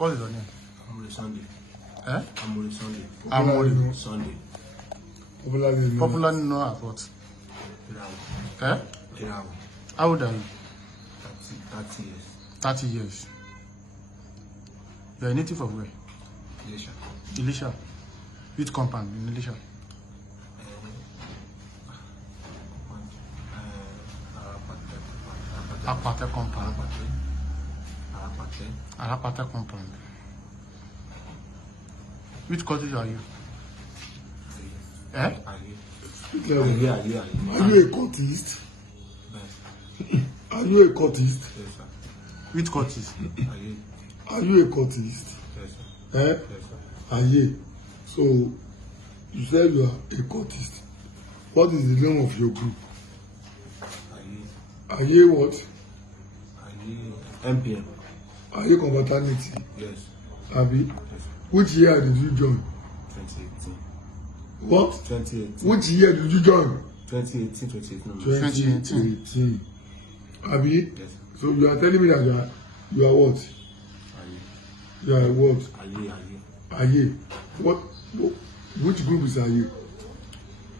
What is your name? Amure Sunday. Eh? Amure Sunday. Amure Sunday. Popularly known as what? Irawo. Eh? Irawo. How old are you? 30 years. 30 years. You are a native of where? Ilesa. Ilesa. Which compound in Ilesa? Apate compound. Apate compound. Which country are you? Eh? Are you a cultist? Are you a cultist? Yes, sir. Which cultist? Are you a cultist? Yes, sir. Eh? Yes, sir. Are you? So, you said you are a cultist. What is the name of your group? Are you what? MPM. Are you Confraternity? Yes. Abi? Yes. Which year did you join? 2018. What? 2018. Which year did you join? 2018. 2018. Abi? Yes. So you are telling me that you are what? You are what? Aye. What? Which group is Aye?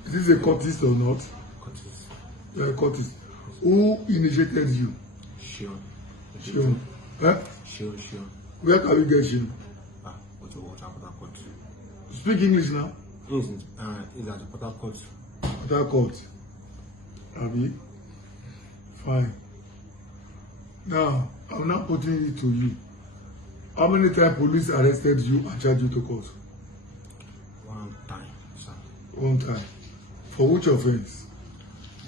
Is this a cultist or not? Cultist. You are a cultist. Who initiated you? Shion. Eh? Shion. Where can we get Shion? Speak English now. Is at the Port Harcourt. Port Harcourt. Abi? Fine. Now, I'm not putting it to you. How many times police arrested you and charged you to court? One time, sir. One time. For which offense?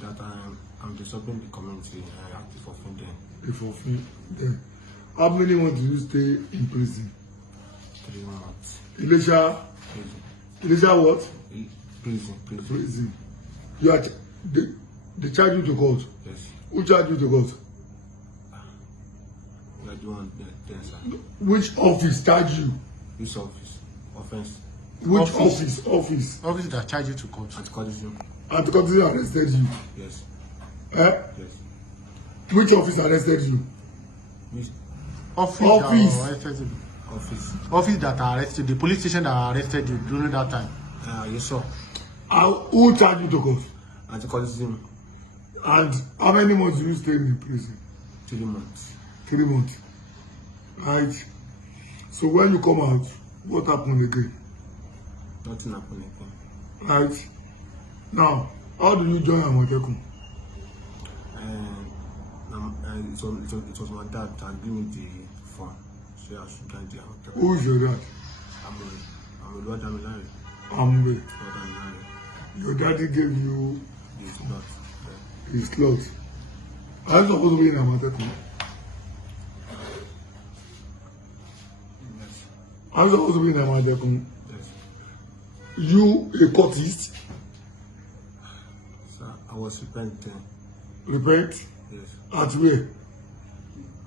That I'm disturbing the community. I have to offend them. If offense, then. How many months do you stay in prison? 3 months. Ilesa? Prison. Ilesa what? Prison. Prison. You are they charge you to court? Yes. Who charged you to court? We are doing that, sir. Which office charged you? Which office? Offense. Which office? Office that charge you to court. Anti-corruption. Anti-corruption arrested you. Yes. Eh? Yes. Which office arrested you? Which Office. office That arrested the police station that arrested you during that time. Yes, sir. Who charged you to court? Anti-corruption. And how many months do you stay in prison? 3 months. 3 months. Right. So when you come out, what happened again? Nothing happened again. Right. Now, how do you join AMOTEKUN? It was my dad that gave me the phone. So I should join the AMOTEKUN. Who is your dad? Amure. Your daddy gave you his clothes. Are you supposed to be in AMOTEKUN? Yes. Are you supposed to be in AMOTEKUN? Yes. You a cultist? Sir, I was repenting. Repent? Yes. At where?